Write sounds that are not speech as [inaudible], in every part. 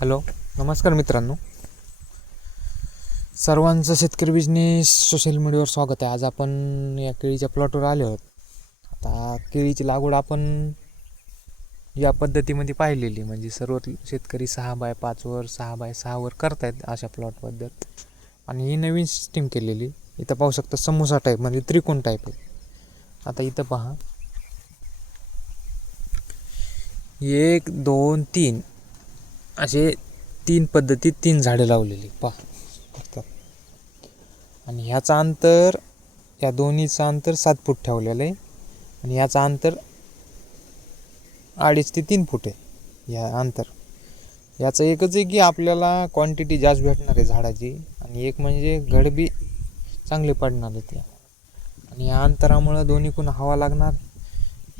Hello नमस्कार मित्रांनो. सर्वांचं शेतकरी बिझनेस सोशल मीडियावर स्वागत आहे. आज आपण या केळीच्या प्लॉटवर आले आहोत. आता केळीची लागवड आपण या पद्धतीमध्ये पाहिलेली म्हणजे सर्व शेतकरी सहा बाय पाचवर सहा बाय सहावर करतायत अशा प्लॉटबद्दल आणि ही नवीन सिस्टीम केलेली. इथं पाहू शकता समोसा टाईप म्हणजे त्रिकोण टाईप आहे. आता इथं पहा. एक दोन तीन. असे तीन पद्धतीत तीन झाडं लावलेली. पहा फक्त आणि ह्याचं अंतर या दोन्हीचं अंतर सात फूट ठेवलेलं आहे. आणि ह्याचं अंतर अडीच ते तीन फूट आहे या अंतर. याचं एकच आहे की आपल्याला क्वांटिटी जास्त भेटणार आहे झाडाची. आणि एक म्हणजे गडबी चांगले पडणार आहे ती. आणि या अंतरामुळं दोन्हीकडून हवा लागणार?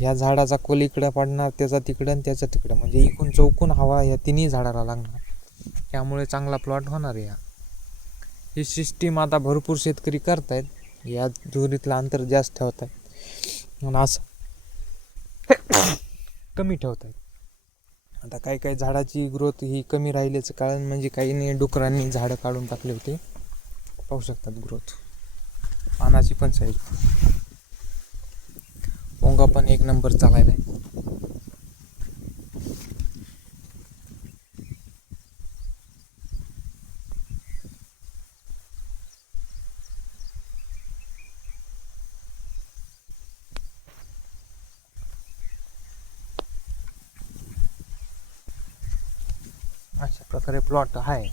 ह्या झाडाचा कोल इकडं पडणार त्याचा तिकडं आणि त्याचा तिकडं. म्हणजे इकून चौकून हवा या तिन्ही झाडाला लागणार. त्यामुळे चांगला प्लॉट होणार आहे ही सिस्टीम आता भरपूर शेतकरी करतायत. या दुरीतलं अंतर जास्त ठेवत आहेत आणि असं [coughs] कमी ठेवत आहेत आता काही काही झाडाची ग्रोथ ही कमी राहिल्याचं कारण म्हणजे काही डुकरांनी झाडं काढून टाकले होते. पाहू शकतात ग्रोथ पानाची पण साईज पोंगा पण एक नंबर चालायला आहे. अशा प्रकारे प्लॉट आहे.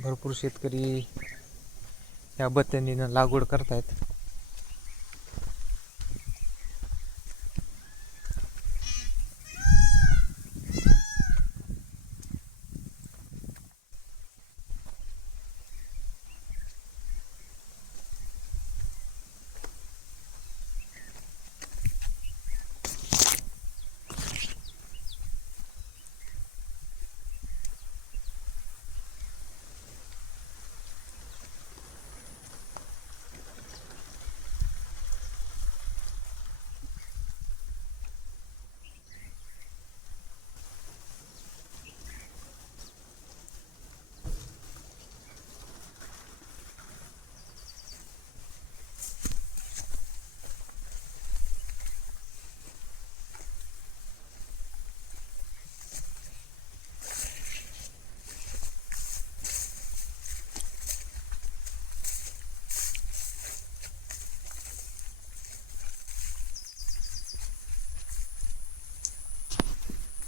भरपूर शेतकरी या पद्धतीनं लागवड करतायत.